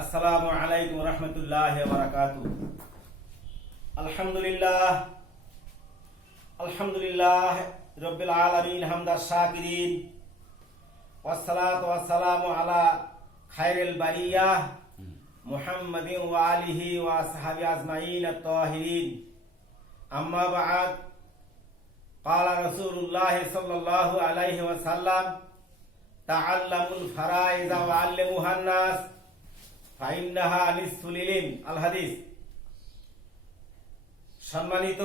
আসসালামু আলাইকুম রহমতুল্লাহ বারাকাতু। আলহামদুলিল্লাহ আলহামদুলিল্লাহ রব্বিল আলামিন হামদা শাকিরিন ওয়াসসালাতু ওয়াসসালামু আলা খায়রিল বারিয়াহ মুহাম্মাদিন ওয়া আলিহি ওয়া আসহাবি আজমাইন আত-তাহিরিন। আম্মা বা'দ। ক্বালা রাসূলুল্লাহ সাল্লাল্লাহু আলাইহি ওয়াসাল্লাম তাআল্লামুল ফারাইযা ওয়া আল্লিমুহান নাস ফাইন্নাহা নিসফুল ইলম। আল হাদিস। সম্মানিত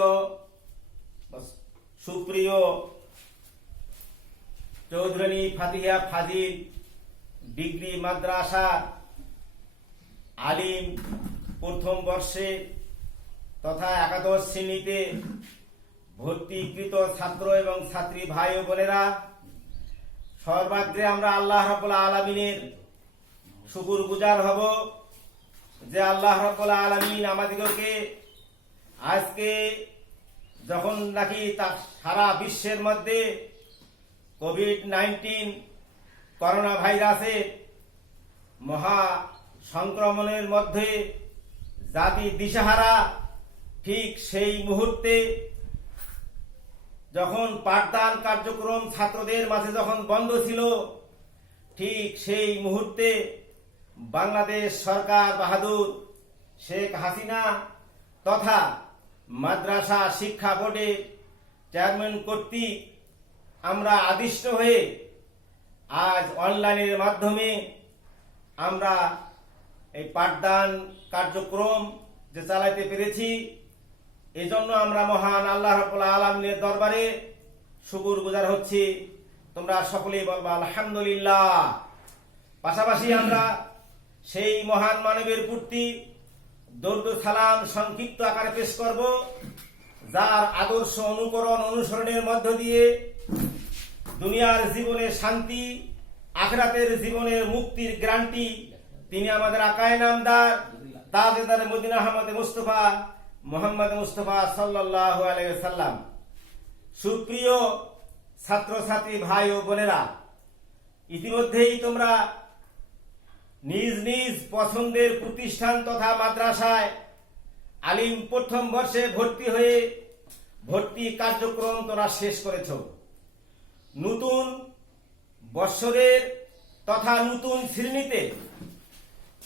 সুপ্রিয় চৌধুরানী ফাতিহা ফাজিল ডিগ্রি মাদ্রাসা আলিম প্রথম বর্ষে তথা একাদশ শ্রেণীতে ভর্তিকৃত ছাত্র এবং ছাত্রী ভাই ও বোনেরা, সর্বাগ্রে আমরা আল্লাহ রাব্বুল আলামিনের শুকরগুজার হব যে আল্লাহ রাব্বুল আলামিন আমাদেরকে আজকে যখন নাকি সারা বিশ্বের মধ্যে কোভিড-19 করোনা ভাইরাসের মহা সংক্রমণের মধ্যে জাতি দিশাহারা, ঠিক সেই মুহূর্তে যখন পাঠদান কার্যক্রম ছাত্রদের মাঝে যখন বন্ধ ছিল, ঠিক সেই মুহূর্তে বাংলাদেশ সরকার বাহাদুর শেখ হাসিনা তথা মাদ্রাসা শিক্ষা বোর্ডের চেয়ারম্যান কর্তৃক আমরা আদিষ্ট হয়ে আজ অনলাইনের মাধ্যমে আমরা এই পাঠদান কার্যক্রম যে চালাতে পেরেছি, এজন্য আমরা মহান আল্লাহ রাব্বুল আলামিনের দরবারে শুকরগুজার হচ্ছি। তোমরা সকলেই বলবা আলহামদুলিল্লাহ। পাশাপাশি আমরা সেই মহান মানবের প্রতি দরুদ সালাম সংক্ষিপ্ত আকারে পেশ করব, যার আদর্শ অনুকরণ অনুসরণের মধ্য দিয়ে দুনিয়ার জীবনে শান্তি, আখিরাতের জীবনের মুক্তির গ্যারান্টি তিনি আমাদের আকায়ে নামদার তাজদার মদিনা আহমদ মুস্তাফা মোহাম্মদ মুস্তাফা সাল্লাল্লাহু আলাইহি ওয়াসাল্লাম। সুপ্রিয় ছাত্রছাত্রী ভাই ও বোনেরা, ইতিমধ্যেই তোমরা নিজ নিজ পছন্দের প্রতিষ্ঠান তথা মাদ্রাসায় আলিম প্রথম বর্ষে ভর্তি হয়ে ভর্তি কার্যক্রম তোমরা শেষ করেছ। নতুন বৎসরের তথা নতুন শ্রেণীতে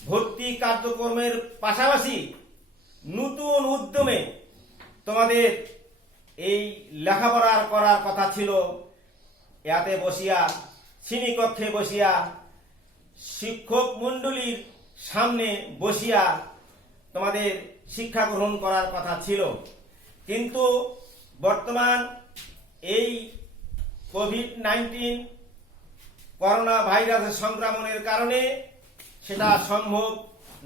ভর্তি কার্যক্রমের পাশাপাশি নতুন উদ্যমে তোমাদের এই লেখাপড়া করার কথা ছিল। এতে বসিয়া শ্রেণীকক্ষে বসিয়া শিক্ষক মণ্ডলীর সামনে বসিয়া তোমাদের শিক্ষা গ্রহণ করার কথা ছিল, কিন্তু বর্তমান এই কোভিড-19 করোনা ভাইরাসের সংক্রমণের কারণে সেটা সম্ভব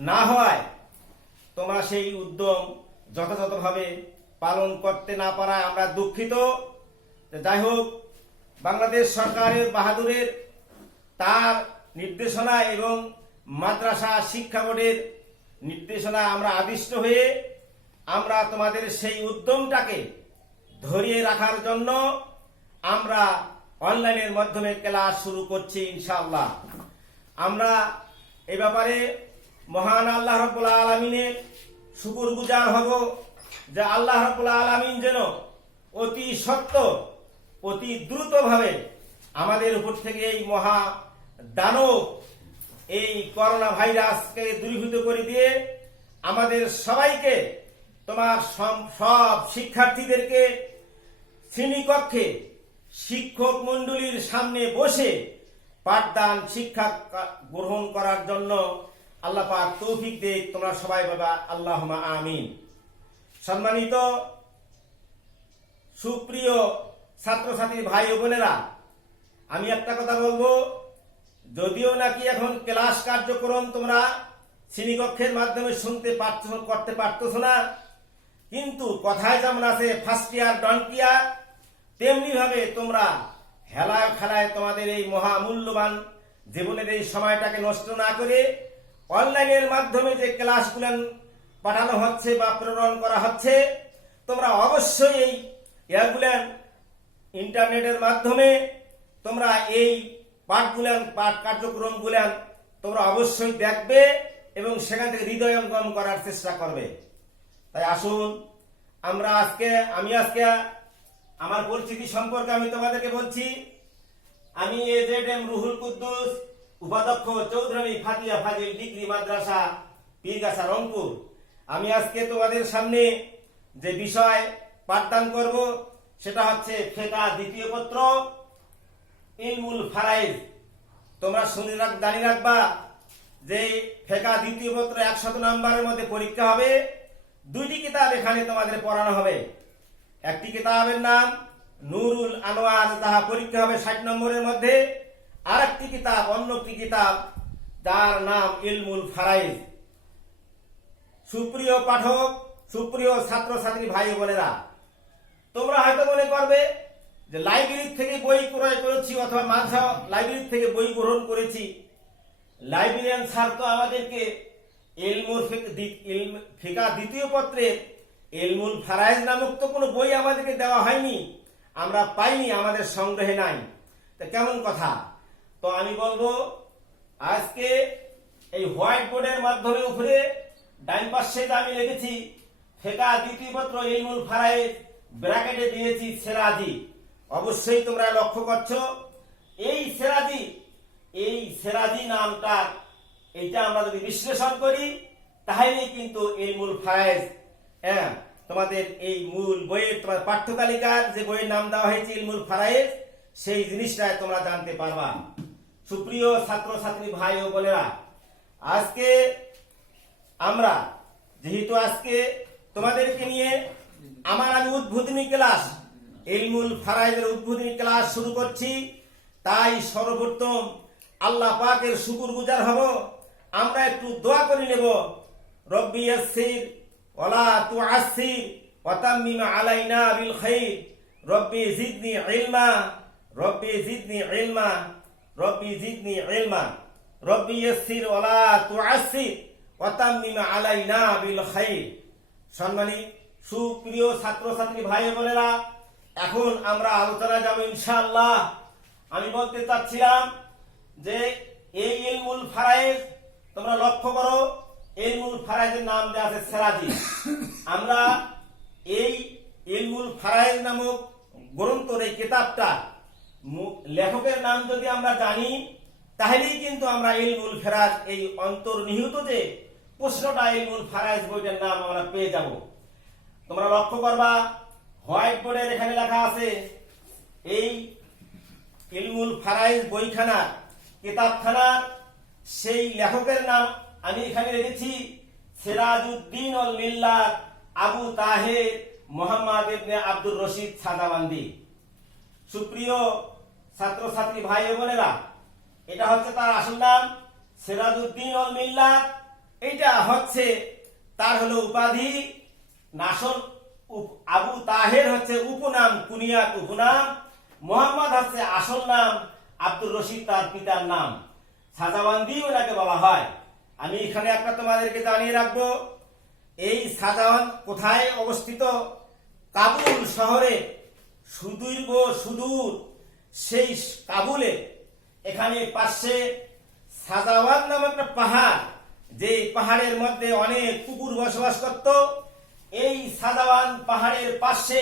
না হওয়ায় তোমরা সেই উদ্যম যথাযথভাবে পালন করতে না পারায় আমরা দুঃখিত। যাই হোক, বাংলাদেশ সরকারের বাহাদুরের তার নির্দেশনা এবং মাদ্রাসা শিক্ষা বোর্ডের নির্দেশনা আমরা আদিষ্ট হয়ে আমরা তোমাদের সেই উদ্যমটাকে ধরিয়ে রাখার জন্য আমরা অনলাইনের মাধ্যমে ক্লাস শুরু করছি ইনশাআল্লাহ। আমরা এই ব্যাপারে মহান আল্লাহ রাব্বুল আলামিনের শুকরগুজার হব যে আল্লাহ রাব্বুল আলামিন যেন অতি সত্য অতি দ্রুতভাবে আমাদের উপর থেকে এই মহা দানব এই করোনা ভাইরাসকে দূরীভূত করে দিয়ে আমাদের সবাইকে, তোমার সব শিক্ষার্থীদেরকে শ্রেণীকক্ষে শিক্ষক মণ্ডলীর সামনে বসে পাঠদান শিক্ষা গ্রহণ করার জন্য আল্লাহ পাক তৌফিক দেখ। তোমরা সবাই বাবা আল্লাহুম্মা আমিন। সম্মানিত সুপ্রিয় ছাত্রছাত্রী ভাই ও বোনেরা, আমি একটা কথা বলবো, যদিও নাকি এখন ক্লাস কার্যক্রম তোমরা শ্রেণীকক্ষের মাধ্যমে করতে পারতেছো না, কিন্তু কথায় যেমন আছে ফার্স্ট ইয়ার ডন্ট কেয়ার, তেমনি ভাবে তোমরা হেলায় খেলায় তোমাদের এই মহামূল্যবান জীবনের এই সময়টাকে নষ্ট না করে অনলাইনের মাধ্যমে যে ক্লাসগুলো পাঠানো হচ্ছে বা প্রেরণ করা হচ্ছে, তোমরা অবশ্যই এই ইন্টারনেটের মাধ্যমে তোমরা এই পাঠ কার্যক্রমগুলো তোমরা অবশ্যই দেখবে এবং সেখান থেকে হৃদয়ঙ্গম করার চেষ্টা করবে। তাই আসুন আমি আজকে আমার পরিচিতি সম্পর্কে আমি তোমাদেরকে বলছি। আমি AZM রুহুল কুদ্দুস, উপাধ্যক্ষ চৌধুরী ফাতিয়া ফাজিল ডিগ্রি মাদ্রাসা, পীরগাছা, রংপুর। আমি আজকে তোমাদের সামনে যে বিষয় পাঠদান করব সেটা হচ্ছে ফিকহ দ্বিতীয় পত্র ইলমুল ফারাইজ। তোমরা জানি রাখবা যে ফিকহ দ্বিতীয় পত্র 100 নম্বরের মধ্যে পরীক্ষা হবে। দুইটি কিতাব এখানে তোমাদের পড়ানো হবে। একটি কিতাবের নাম নুরুল আনোয়ার, তাহা পরীক্ষা হবে 60 নম্বরের মধ্যে। আর একটি কিতাব, অন্য একটি কিতাব যার নাম ইলমুল ফারাইজ। সুপ্রিয় পাঠক, সুপ্রিয় ছাত্রছাত্রী ভাই বোনেরা, তোমরা হয়তো মনে করবে যে লাইব্রেরি থেকে বই ক্রয় করেছি অথবা মাদ্রাসা লাইব্রেরি থেকে বই গ্রহণ করেছি। লাইব্রেরিয়ান স্যার তো আমাদেরকে ফিকহ দ্বিতীয় পত্রে ইলমুল ফারাইজ নামক তো কোনো বই আমাদেরকে দেওয়া হয়নি, আমরা পাইনি, আমাদের সংগ্রহে নাই। তা কেমন কথা? তো আমি বলবো আজকে এই হোয়াইট বোর্ডের মাধ্যমে উপরে ডান পাশে আমি লিখেছি ফিকহ দ্বিতীয় পত্র ইলমুল ফারাইজ, ব্র্যাকেটে দিয়েছি সেরাজি। অবশ্যই তোমরা লক্ষ্য করছো এই সেরাজি নামটা, এইটা আমরা যদি বিশ্লেষণ করি তাহলেই কিন্তু ইলমুল ফারাইজ, তোমাদের এই মূল বইয়ের তোমার পাঠ্য তালিকার যে বইয়ের নাম দেওয়া হয়েছে ইলমুল ফারাইজ, সেই জিনিসটা তোমরা জানতে পারবা। সুপ্রিয় ছাত্রছাত্রী ভাই ও বোনেরা, আজকে আমরা যেহেতু আজকে তোমাদেরকে নিয়ে আমি উদ্বোধনী ক্লাস, ইলমুল ফারাইজের উদ্বোধনী ক্লাস শুরু করছি, তাই সর্বপ্রথম আল্লাহ পাকের শুকরগুজার হব। আমরা একটু দোয়া করে নেব, রব্বি ইয়াসসির ওয়ালা তুআসসির ওয়া তাম্মিম আলাইনা বিল খাইর, রব্বি জিদনি ইলমা, রব্বি জিদনি ইলমা, রব্বি জিদনি ইলমা, রব্বি ইয়াসসির ওয়ালা তুআসসির ওয়া তাম্মিম আলাইনা বিল খাইর। সম্মানিত সুপ্রিয় ছাত্রছাত্রী ভাই বোনেরা, এখন আমরা আলোচনা যাব ইনশাআল্লাহ। আমি বলতে চাচ্ছিলাম যে এই ইলমুল ফারাইজ, তোমরা লক্ষ্য করো ইলমুল ফারাইজের নাম দেওয়া আছে সেরাজি। আমরা এই ইলমুল ফারাইজ নামক গ্রন্থের এই কিতাবটা লেখকের নাম যদি আমরা জানি তাহলেই কিন্তু আমরা ইলমুল ফারাইজ এই অন্তর্নিহিত যে প্রশ্নটা ইলমুল ফারাইজ বইটার নাম আমরা পেয়ে যাব। তোমরা লক্ষ্য করবা হোয়াইট বোর্ডের এখানে লেখা আছে এই ইলমুল ফারাইজ বইখানা কিতাবখানার সেই লেখকের নাম আমি এখানে রেখেছি সিরাজউদ্দিন আল মিল্লাত আবু তাহের মোহাম্মদ ইবনে আব্দুর রশিদ সাদাবান্দি। সুপ্রিয় ছাত্রছাত্রী ভাই বোনেরা, এটা হচ্ছে তার আসল নাম সিরাজউদ্দিন আল মিল্লাত। এটা হচ্ছে তার হলো উপাধি, নাসল আবু তাহের হচ্ছে উপনাম, কুনিয়াত উপনাম, মোহাম্মদ হচ্ছে আসল নাম, আব্দুর রশিদ তার পিতার নাম, সাজাওয়ান্দি ওনাকে বলা হয়। আমি এখানে একটা তোমাদেরকে জানিয়ে রাখবো, এই সাজাওয়ান কোথায় অবস্থিত? কাবুল শহরে, সুদূর সেই কাবুলে এখানে পাশে সাজাওয়ান নামক একটা পাহাড়, যে পাহাড়ের মধ্যে অনেক কুকুর বসবাস করত। এই সাজাওয়ান পাহাড়ের পাশে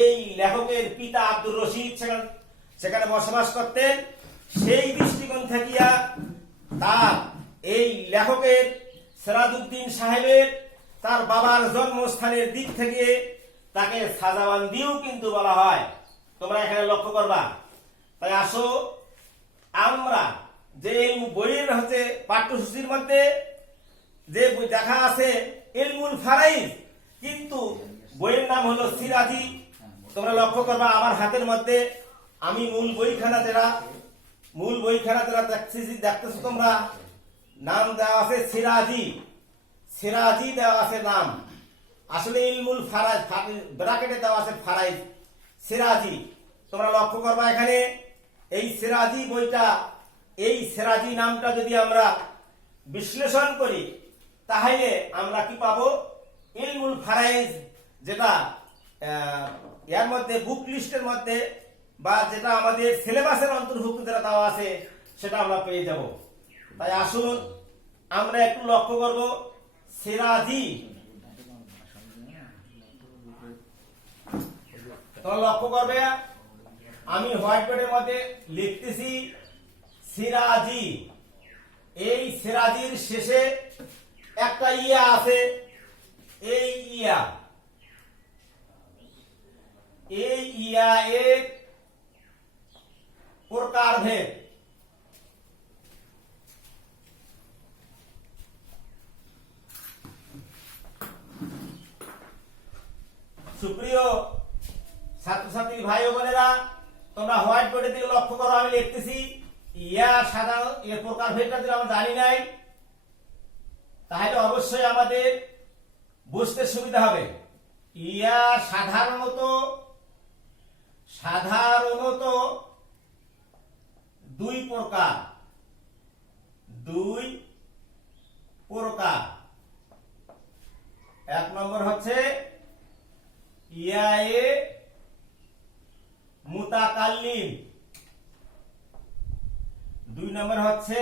এই লেখকের পিতা আব্দুর রশিদ সেখানে বসবাস করতেন। সেই দৃষ্টিকোণ থাকিয়া তার এই লেখকের সিরাজউদ্দিন সাহেবের তার বাবার জন্মস্থানের দিক থেকে তাকে সাজাওয়ান্দিও কিন্তু বলা হয়। তোমরা এখানে লক্ষ্য করবা। তাই আসো আমরা যে বইয়ের হচ্ছে পাঠ্যসূচির মধ্যে যে বই দেখা আছে ইলমুল ফারাইজ, কিন্তু বইয়ের নাম হলো সিরাজি। তোমরা লক্ষ্য করবা আমার হাতের মধ্যে আমি মূল বইখানা যেটা দেখতেছো তোমরা, নাম দেওয়া আছে সিরাজি দেওয়া আছে নাম, আসলে ইলমুল ফারাইজ ব্র্যাকেটে দেওয়া আছে ফারাইজ, সিরাজি। তোমরা লক্ষ্য করবা এখানে এই সিরাজি বইটা, এই সিরাজি নামটা যদি আমরা বিশ্লেষণ করি তাহলে আমরা কি পাবো? ইলমুল ফারাইজ যেটা এর মধ্যে বুক লিস্টের মধ্যে বা যেটা আমাদের সিলেবাসের অন্তর্ভুক্ত যেটা দেওয়া আছে সেটা আমরা পেয়ে যাব। তাই আসুন আমরা একটু লক্ষ্য করব সিরাজি। তোমরা লক্ষ্য করবে আমি হোয়াইট বোর্ডের মধ্যে লিখতেছি সিরাজি। এই সিরাজির শেষে একটা ইয়া আছে, এই ইয়া, এই ইয়া এক প্রকারভেদ। সুপ্রিয় ছাত্রছাত্রী ভাই ও বোনেরা, তোমরা হোয়াইট বোর্ডের দিকে লক্ষ্য করো, আমি লিখতেছি ইয়া সাধারণ এর প্রকারভেদটা যদি আমরা জানি নাই তাহলে অবশ্যই আমাদের বুঝতে সুবিধা হবে। ইয়া সাধারণত দুই প্রকার, এক নম্বর হচ্ছে ইয়ায়ে মুতাকাল্লিম, দুই নম্বর হচ্ছে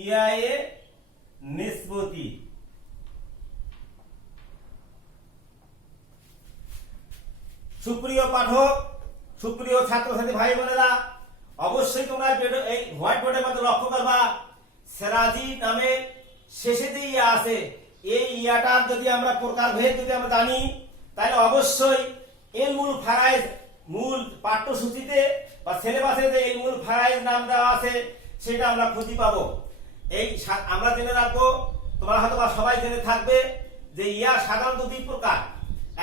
ইয়ায়ে নিসবতি। সুপ্রিয় পাঠক, সুপ্রিয় ছাত্রছাত্রী ভাই বোনেরা, অবশ্যই তোমরা এই হোয়াইট বোর্ডের মধ্যে লক্ষ্য করবা সিরাজি নামে শেষে যে ইয়া আছে, এই ইয়াটার যদি আমরা প্রকারভেদ যদি আমরা জানি তাহলে অবশ্যই ইলমুল ফারাইজ মূল পাঠ্যসূচিতে বা সিলেবাসে যে ইলমুল ফারাইজ নাম দেওয়া আছে সেটা আমরা খুঁজে পাবো। এই আমরা জেনে রাখবো, তোমরা হয়তো বা সবাই জেনে থাকবে যে ইয়া সাধারণত দুই প্রকার,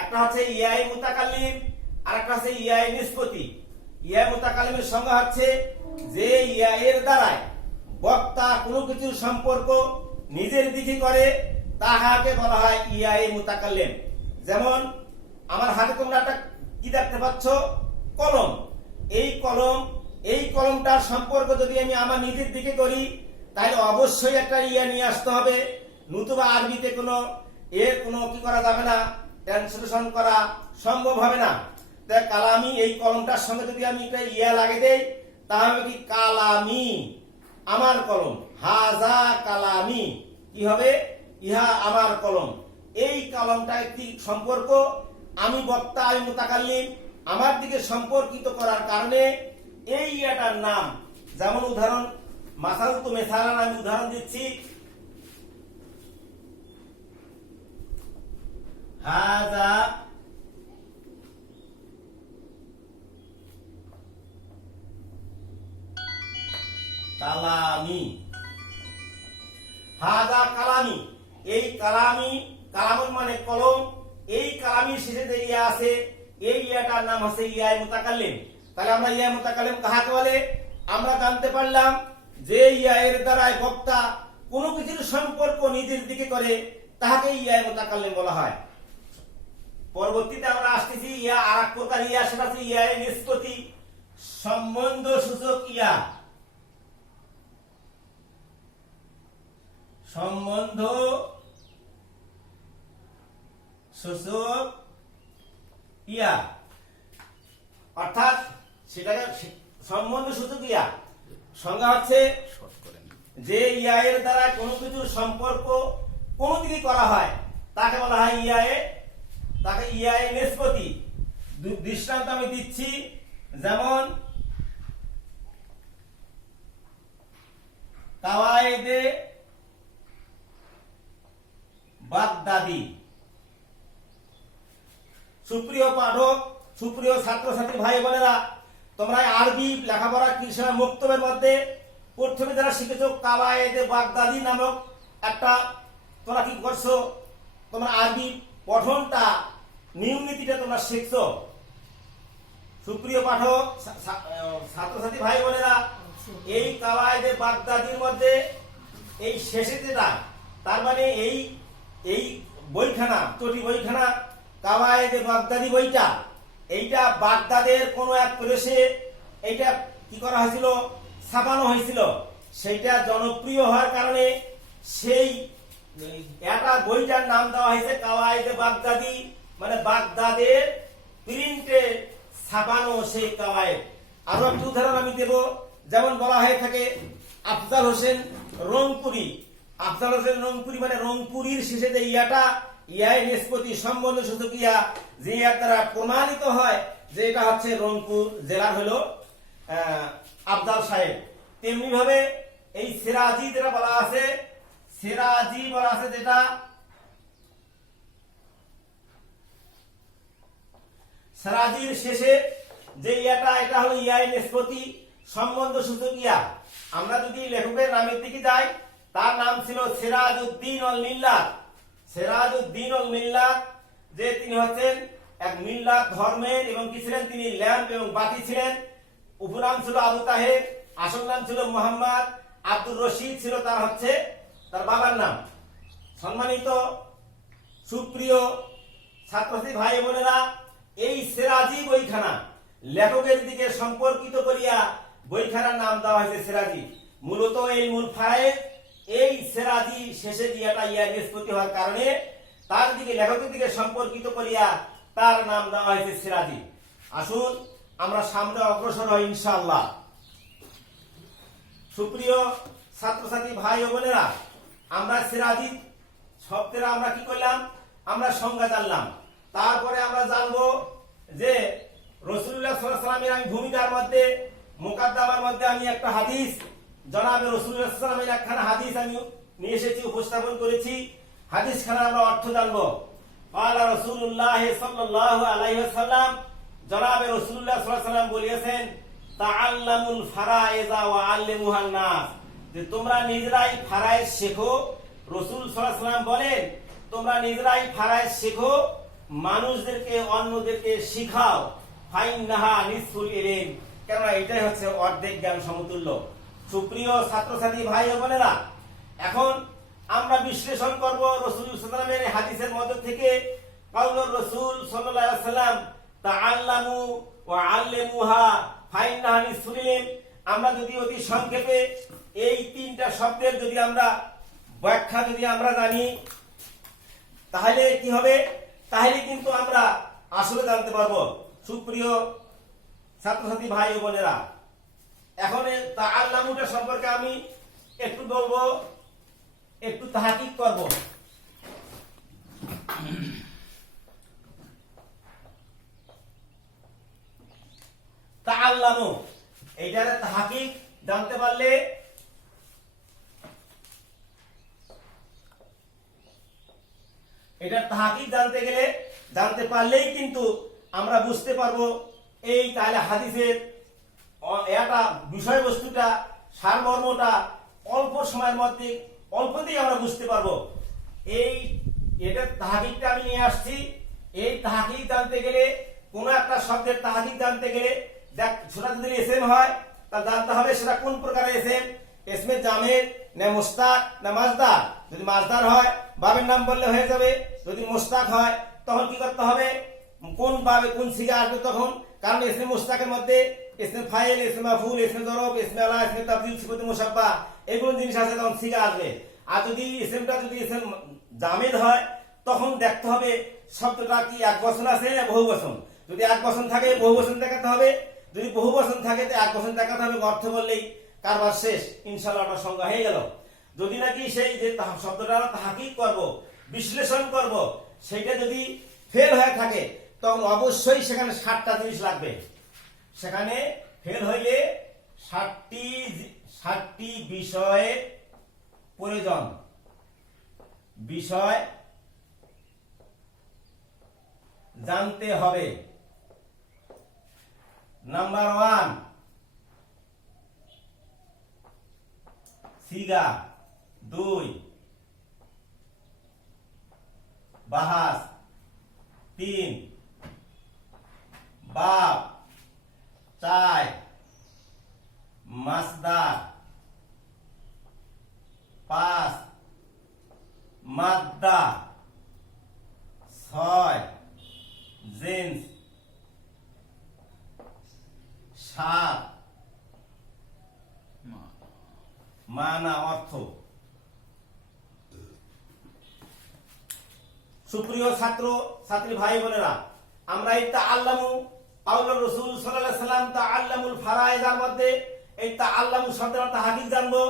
একটা হচ্ছে ইয়ায়ে মুতাকাল্লিম আর একটা হচ্ছে ইয়ায়ে নিসবতি। ইয়া মুতাকাল্লিমের সংজ্ঞা হচ্ছে যে ইয়া এর দ্বারায় বক্তা কোনো কিছুর সম্পর্ক নিজের দিকে করে তাহাকে বলা হয় ইয়ায়ে মুতাকাল্লিম। যেমন আমার হাতে তোমরা একটা কি দেখতে পাচ্ছ, কলম। এই কলমটার সম্পর্ক যদি আমি আমার নিজের দিকে করি তাহলে অবশ্যই একটা ইয়া নিয়ে আসতে হবে, নতুবা আরবিতে কোনো কি করা যাবে না, ট্রান্সলেশন করা সম্ভব হবে না। তাই কালামি, এই কলমটার সঙ্গে যদি আমি একটা ইয়া লাগিয়ে দেই তাহলে কি কালামি, আমার কলম। হাজা কালামি, কি হবে, ইহা আমার কলম। এই কলমটা একটি সম্পর্ক, আমি বক্তা, আমি মুতাকাল্লিম, আমার দিকে সম্পর্কিত করার কারণে এই ইয়াটার নাম। যেমন উদাহরণ, মাসাল তো মেসালান, আমি উদাহরণ দিচ্ছি, হাজা কালামি, হাজা কালামি। এই কালামি, কালামুন মানে কলম, এই কালামির শেষে যে ইয়া আছে এই ইয়াটার নাম হচ্ছে ইয়ায়ে মুতাকাল্লিম। তাহলে আমরা ইয়ায়ে মুতাকাল্লিম কাহাকে বলে আমরা জানতে পারলাম যে ইয়া এর দ্বারাই বক্তা কোনো কিছুর সম্পর্ক নিজের দিকে করে তাহাকে ইয়ায়ে মুতাকাল্লিম বলা হয়। পরবর্তীতে আমরা আসতেছি ইয়া আরেক প্রকার ইয়া, সেটা হচ্ছে ইয়ায়ে নিসবতি, সম্বন্ধ সূচক ইয়া। সম্বন্ধ সূচক ইয়া অর্থাৎ সেটাকে সম্বন্ধ সূচক ইয়া সংজ্ঞা হচ্ছে যে ইয়া এর দ্বারা কোনো কিছুর সম্পর্ক কোন দিকে করা হয় তাকে বলা হয় ইয়ায়ে নিসবতি। দৃষ্টান্ত আমি দিচ্ছি, যেমন কাওয়ায়েদে বাগদাদি। সুপ্রিয় পাঠক, সুপ্রিয় ছাত্রছাত্রী ভাই বোনেরা, তোমরা আরবি লেখাপড়া কৃষক মুক্তবের মধ্যে প্রথমে যারা শিখেছো কাওয়ায়েদে বাগদাদি নামক একটা, তোমরা কি করছো, তোমরা আরবি পঠনটা নিয়ম নীতিটা তোমরা শিখছো। সুপ্রিয় পাঠক, ছাত্রছাত্রী ভাই বোনেরা, এই কাওয়ায়েদে বাগদাদির মধ্যে এই শেষে যেটা, তার মানে এই বইখানা, চটি বইখানা কাওয়ায়েদে বাগদাদি বইটা, এইটা বাগদাদের কোন এক প্রেসে এইটা কি করা হয়েছিল, ছাপানো হয়েছিল। সেইটা জনপ্রিয় হওয়ার কারণে সেই একটা বইটার নাম দেওয়া হয়েছে কাওয়ায়েদে বাগদাদি, মানে বাগদাদের প্রিন্টে ছাপানো সেই কাওয়ায়েদ। আরো একটি উদাহরণ আমি দেব, যেমন বলা হয়ে থাকে আফজাল হোসেন রংপুরি, আফজাল হোসেন রংপুরি মানে রংপুরির শেষে যে ইয়াটা ইয়াই নিষ্পত্তি সম্বন্ধ সূচক ইয়া, যে ইয়ার দ্বারা প্রমাণিত হয় যে এটা হচ্ছে রংপুর জেলার হলো আফজাল সাহেব। তেমনি ভাবে এই সিরাজি যেটা বলা আছে, সিরাজি বলা আছে যেটা সিরাজির শেষে যে ইয়াটা এটা হলো ইয়াই নিষ্পত্তি সম্বন্ধ সূচক ইয়া। আমরা যদি লেখকের নামের দিকে যাই, তার নাম ছিল সিরাজউদ্দিন আল মিল্লাত। সিরাজউদ্দিন আল মিল্লাত, যে তিনি হচ্ছেন এক মিল্লাত ধর্মের এবং কি ছিলেন, তিনি ল্যাম্প এবং বাতি ছিলেন। উপনাম ছিল আবু তাহের, আসল নাম ছিল মোহাম্মদ আব্দুর রশিদ ছিল তার হচ্ছে তার বাবার নাম। সম্মানিত সুপ্রিয় ছাত্রছাত্রী ভাই বোনেরা, এই সিরাজি বইখানা লেখকের দিকে সম্পর্কিত করিয়া বইখানার নাম দেওয়া হয়েছে সিরাজি। মূলত এই মূল ফায়েজ এই সিরাজি শেষে দিয়াটা ইয়া নিষ্পত্তি হওয়ার কারণে তার দিকে লেখকের দিকে সম্পর্কিত করিয়া তার নাম দেওয়া হয়েছে সিরাজি। আসুন আমরা সামনে অগ্রসর হই ইনশাআল্লাহ। সুপ্রিয় ছাত্রছাত্রী ভাই ও বোনেরা, আমরা সিরাজি শব্দের আমরা কি করলাম, আমরা সংজ্ঞা জানলাম। তারপরে আমরা জানবো যে রাসূলুল্লাহ সাল্লাল্লাহু আলাইহি ওয়াসাল্লামের আমি ভূমিকার মধ্যে মুকাদ্দামার মধ্যে আমি একটা হাদিস, জনাবে রাসূলুল্লাহ সাল্লাল্লাহু আলাইহি ওয়াসাল্লামের একখানা হাদিস আমি নিয়ে এসেছি, উপস্থাপন করেছি। হাদিস খানা আমরা অর্থ জানবো। ক্বালা রাসূলুল্লাহ সাল্লাল্লাহু আলাইহি ওয়াসাল্লাম, জনাবে রাসূলুল্লাহ সাল্লাল্লাহু আলাইহি ওয়াসাল্লাম বলেছেন, তাআল্লামুল ফারায়েজা ওয়া আল্লিমুহান নাস, যে তোমরা নিজেরাই ফারায়েজ শেখো। রাসূল সাল্লাল্লাহু আলাইহি ওয়াসাল্লাম বলেন, তোমরা নিজেরাই ফারায়েজ শেখো, মানুষদেরকে অন্যদেরকে শিখাও। ফাইন্নাহা নিসফুল ইলম, কেননা এটাই হচ্ছে অর্ধেক জ্ঞান সমতুল্য। সুপ্রিয় ছাত্রছাত্রী ভাই ও বোনেরা, এখন আমরা বিশ্লেষণ করব রাসূল সাল্লাল্লাহু আলাইহি ওয়াসাল্লামের হাদিসের মধ্য থেকে কাউলুর রাসূল সাল্লাল্লাহু আলাইহি ওয়াসাল্লাম তাআল্লামু ওয়া আল্লিমুহা ফাইন্নাহা নিসফুল ইলম। আমরা যদি অতি সংক্ষেপে এই তিনটা শব্দের যদি আমরা ব্যাখ্যা যদি আমরা জানি, তাহলে কি হবে, তাহলে কিন্তু আমরা আসলে জানতে পারবো। সুপ্রিয় ছাত্রছাত্রী ভাই ও বোনেরা, এখন তাআল্লামুটা সম্পর্কে আমি একটু বলবো, একটু তাহকিক করব। তাআল্লামু এইটার তাহকিক জানতে পারলে, এটার তাহকিক জানতে পারলেই কিন্তু আমরা বুঝতে পারবো এই তাহলে হাদিসের এটা বিষয়বস্তুটা সারমর্মটা অল্প সময়ের মধ্যে অল্পতেই আমরা বুঝতে পারবো। এই এটার তাহকিকটা আমি নিয়ে আসছি। এই তাহকিক জানতে গেলে, কোন একটা শব্দের তাহকিক জানতে গেলে, দেখ সেটা যদি এসএম হয় তাহলে জানতে হবে সেটা কোন প্রকারের এসএম, এসমে জামেদ না মুস্তাক না মাজদার। যদি মাজদার হয় বাবের নাম বললে হয়ে যাবে, যদি মুস্তাক হয় তখন কি করতে হবে, কোন বাবে কোন সিগা আসবে তখন, কারণ ইসমে মুস্তাকের মধ্যে ইসমে ফাইল, ইসমে মাফউল, ইসমে যরব, ইসমে আলা, ইসমে তাবদীল, সিফাতে মুশাব্বা এগুলো জিনিস আছে, তখন সিগা আসবে। আর যদি ইসমটা যদি ইসম জামেদ হয় তখন দেখতে হবে শব্দটা কি এক বচন আছে না বহু বচন। যদি এক বচন থাকে বহু বচন দেখাতে হবে, যদি বহু বচন থাকে তো এক বচন দেখাতে হবে। অর্থ বললেই কারবার শেষ, ইনশাআল্লাহ ওটা সংজ্ঞা হয়ে গেল। যদি নাকি সেই যে শব্দটা তাহকিক করব, বিশ্লেষণ করব, সেইটা যদি ফেল হয়ে থাকে তখন অবশ্যই সেখানে 60টা জিনিস লাগবে। সেখানে ফেল হইলে 60টি বিষয়ের প্রয়োজন। বিষয় জানতে হবে। নাম্বার 1 সিগা, 2 বাহাস, 3 বাব, 4 মাসদার, 5 মাদ্দা, 6 জিন্স, 7 মানা অর্থ। সুপ্রিয় ছাত্র ছাত্রী ভাই বোনেরা, আমরা এই তাআল্লামু কাউলুর রাসূল সাল্লাল্লাহু আলাইহি ওয়াসাল্লাম তাআল্লামুল ফারায়েজের মধ্যে এই তাআল্লামু শব্দের তাহকিক জানবো।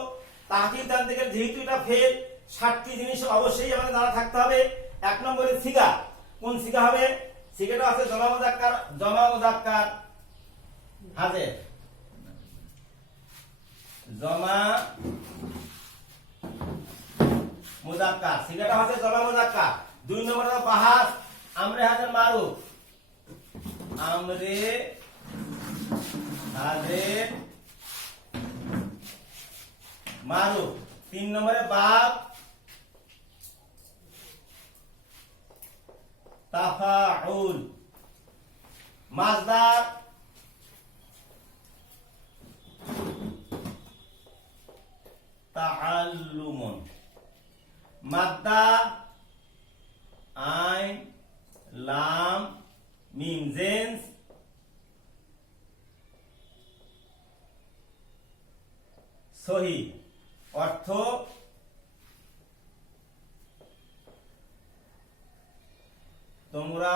তাহকিক জানতে গেলে যেহেতু এটা ফেল 60টি জিনিস অবশ্যই আমাদের জানা থাকতে হবে। 1 নম্বরে সিগা, কোন সিগা হবে? সিগাটা আছে জমা মুযাক্কার হাজির, জমা মুযাক্কার, সিগাটা হচ্ছে জমা মুযাক্কার। 2 নম্বরে বাহাস, আমরে হাজির মারুফ, আমরে হাজির মারুফ। 3 নম্বরে বাব, তাফাউল, মাজদার, তাআল্লুমুন, মাদ্দা, আইন, লাম, মিম, জেন্স, সহি, অর্থ তোমরা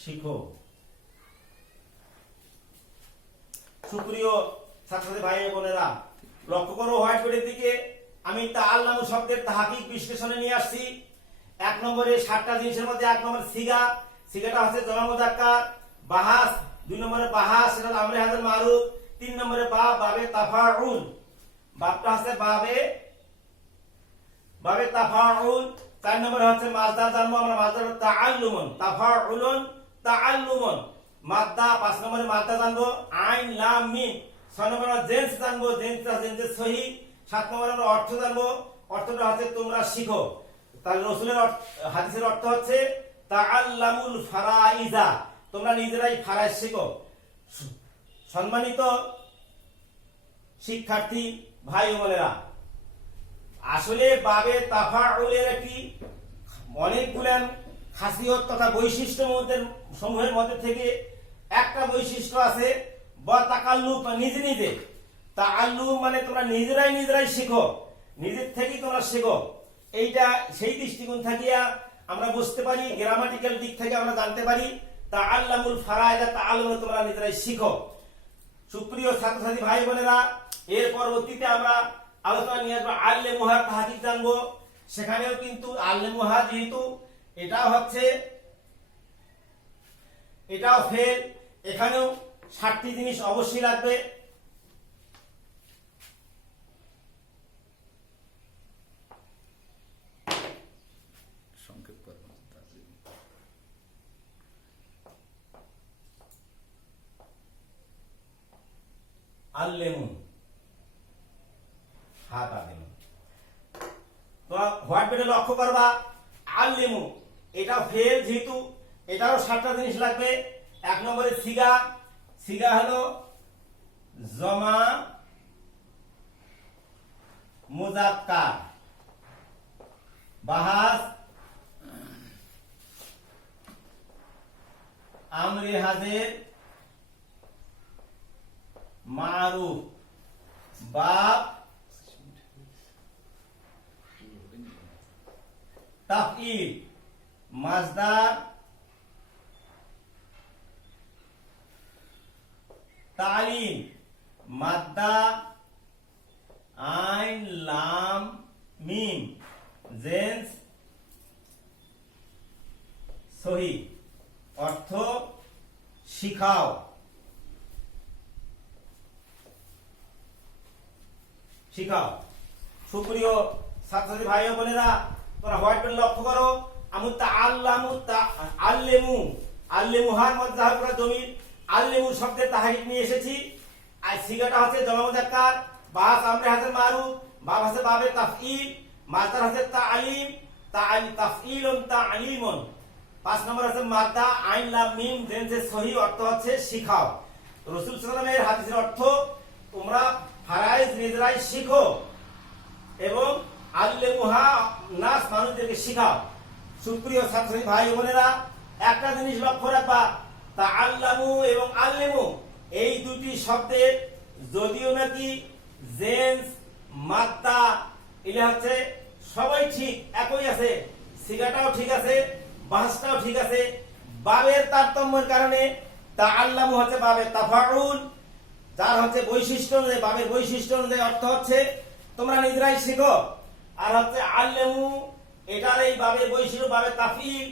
শিখো। সুপ্রিয় ছাত্রছাত্রী ভাই বোনেরা, লক্ষ্য করো হোয়াইট বোর্ডের দিকে। আমি তাআল্লামু শব্দের তাহকিক বিশ্লেষণে নিয়ে আসছি। 1 নম্বরে 60টা জিনিসের মধ্যে 1 নম্বর সিগা, সিগাটা হচ্ছে জমা মুযাক্কার। বাহাস, 2 নম্বরে বাহাস, সেটা আমরে হাজির মারুফ। 3 নম্বরে বাব, বাবে তাফাউল, বাবটা হচ্ছে বাবে তাফাউল। 4 নম্বরে হচ্ছে মাজদার জানবো আমরা, মাজদার তাআল্লুমুন, তাফাউলুন, তাআল্লুমুন, মাদ্দা। 5 নম্বরে মাদ্দা জানবো, আইন, লাম, মিম। 6 নম্বরে জেন্স জানবো, জেন্সের সহি। 7 নম্বরে আমরা অর্থ জানবো, অর্থটা হচ্ছে তোমরা শিখো। তাহলে রাসূলের হাদিসের অর্থ হচ্ছে তাআল্লামুল ফারাইজা, তোমরা নিজেরাই ফারাইজ শিখো। সম্মানিত শিক্ষার্থী ভাই ও বোনেরা, আসলে বাবে তাফাউলের একটি অনেকগুলো খাসিয়ত তথা বৈশিষ্ট্য সমূহের মধ্যে থেকে একটা বৈশিষ্ট্য আছে তাকাল্লুম, নিজে নিজে। তাআল্লুম মানে তোমরা নিজেরাই শিখো, নিজের থেকেই তোমরা শিখো। এইটা সেই দৃষ্টিকোণ থাকিয়া আমরা বুঝতে পারি, গ্রামাটিক্যাল দিক থেকে আমরা জানতে পারি তাআল্লামুল ফারাইজা, তাআল্লুম তোমরা নিজেরাই শিখো। সুপ্রিয় ছাত্রছাত্রী ভাই বোনেরা, এর পরবর্তীতে আমরা আলোচনা নিয়ে আসবো আল্লেমুহার তাহকিক জানবো। সেখানেও কিন্তু আল্লেমুহা যেহেতু এটাও ফেল, এখানেও 60টি জিনিস অবশ্যই লাগবে। আল্লেমু, হাত আলেমু। তো হোয়াইট বোর্ডে লক্ষ্য করবা, আল্লেমু এটাও ফেল, যেহেতু এটারও 60টা জিনিস লাগবে। 1 নম্বরে সিগা, সিগা হলো জমা মুযাক্কার। বাহাস, আমরে হাজির মারুফ। বাব, তাফঈল। মাজদার, তালিম। মাদ্দা, আইন, লাম, মিম, জেন্স, সহি, অর্থ শিখাও। সুপ্রিয় ছাত্রছাত্রী ভাই ও বোনেরা, তোমরা হোয়াইট বোর্ডে লক্ষ্য করো। আল্লেমুহার মধ্যে পুরো জমির আল্লেমু শব্দের তাহকিক নিয়ে এসেছি। আর সিগাটা হচ্ছে জমা মুযাক্কার, বাহাস আমরে হাজির মারুফ, বাব হচ্ছে বাবে তাফঈল, মাজদার হচ্ছে তাআলিম, তাফঈলুন, তাআলিমুন। 5 নম্বর হচ্ছে মাদ্দা, আইন, লাম, মিম, জেন্সের সহি, অর্থ হচ্ছে শিখাও। রাসূল সাল্লাল্লাহু আলাইহি ওয়াসাল্লামের হাদিসের অর্থ তোমরা ফারাইজ নিজেরাই শিখো এবং আল্লেমুহা নাস, মানুষদেরকে শিখাও। সুপ্রিয় ছাত্রছাত্রী ভাই বোনেরা, একটা জিনিস লক্ষ্য রাখবা, তাআল্লামু এবং আল্লেমু এই দুটি শব্দের যদিও নাকি জেন্স, মাদ্দা এটা হচ্ছে সবাই ঠিক একই আছে, সিগাটাও ঠিক আছে, বাহাসটাও ঠিক আছে, বাবের তারতম্যের কারণে তাআল্লামু হচ্ছে বাবের তাফাউল, যার হচ্ছে বৈশিষ্ট্য অনুযায়ী, বাবের বৈশিষ্ট্য অনুযায়ী অর্থ হচ্ছে তোমরা নিজেরাই শিখো। আর হচ্ছে আল্লামু, এটার এই বাবের বৈশিষ্ট্য, বাবের তাফিল,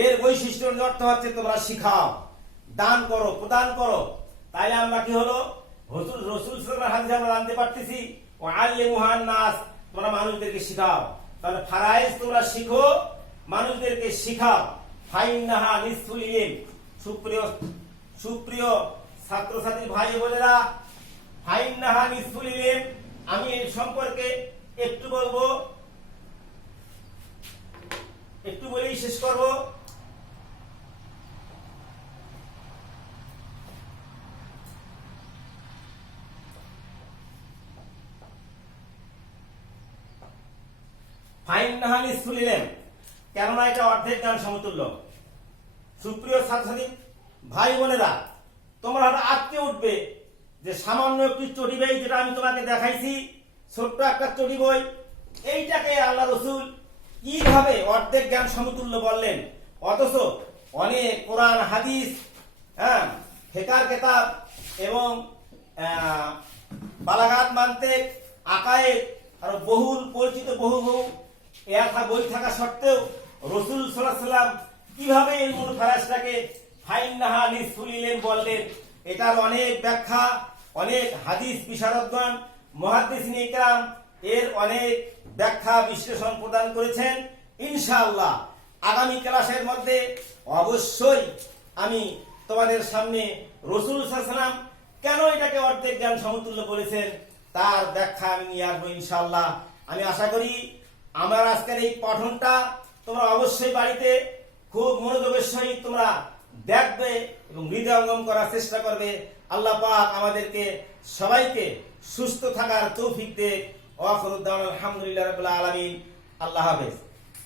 এর বৈশিষ্ট্য অনুযায়ী অর্থ হচ্ছে তোমরা শিখাও, দান করো, প্রদান করো। তাইলে আমরা কি হলো, রসুল সাল্লাল্লাহু আলাইহি হাদিসে আমরা জানতে পারতেছি ও আল্লিমুহান নাস, তোমরা মানুষদেরকে শিখাও। তাহলে ফারাইজ তোমরা শিখো, মানুষদেরকে শিখাও। ফাইন্নাহা নিসফুল ইলম, সুপ্রিয় ছাত্রছাত্রী ভাই বোনেরা, ফাইন্নাহা নিসফুল ইলম, আমি এই সম্পর্কে একটু বলবো, একটু বলেই শেষ করব। ফাইন্নাহা নিসফুল ইলম, কেননা এটা অর্ধেক জ্ঞান সমতুল্য। সুপ্রিয় ছাত্রছাত্রী ভাই বোনেরা, তোমরা হয়তো আটকে উঠবে যে সামান্য একটি চটি বই, যেটা আমি তোমাকে দেখাইছি, ছোট্ট একটা চটি বই, এইটাকে আল্লাহ রসুল কিভাবে অর্ধেক জ্ঞান সমতুল্য বললেন, অথচ অনেক কোরআন হাদিস, ফিকহ কিতাব এবং বালাগাত মানতিক, আকায়েদ আর বহুল পরিচিত বহু বই থাকা সত্ত্বেও রসুল সাল্লাল্লাহু আলাইহি ওয়াসাল্লাম কিভাবে ইলমুল ফারাজটাকে ফাইন্নাহা নিসফুল ইলম বললেন, এটার অনেক ব্যাখ্যা, অনেক হাদিস বিশারদগণ, মুহাদ্দিসিনে ইকরাম এর অনেক ব্যাখ্যা বিশ্লেষণ প্রদান করেছেন। ইনশাআল্লাহ আগামী ক্লাসের মধ্যে অবশ্যই আমি তোমাদের সামনে রসুল সাল্লাল্লাহু আলাইহি ওয়াসাল্লাম কেন এটাকে অর্ধেক জ্ঞান সমতুল্য বলেছেন তার ব্যাখ্যা আমি নিয়ে আসবো ইনশাআল্লাহ। আমি আশা করি আমার আজকের এই পঠনটা তোমরা অবশ্যই বাড়িতে খুব মনোযোগের সহিত তোমরা দেখবে এবং হৃদয়ঙ্গম করার চেষ্টা করবে। আল্লাহ পাক আমাদেরকে সবাইকে সুস্থ থাকার তৌফিক দেয়। ওয়া আখিরু দাওয়ানা আলহামদুলিল্লাহি রাব্বিল আলামিন। আল্লাহ হাফেজ।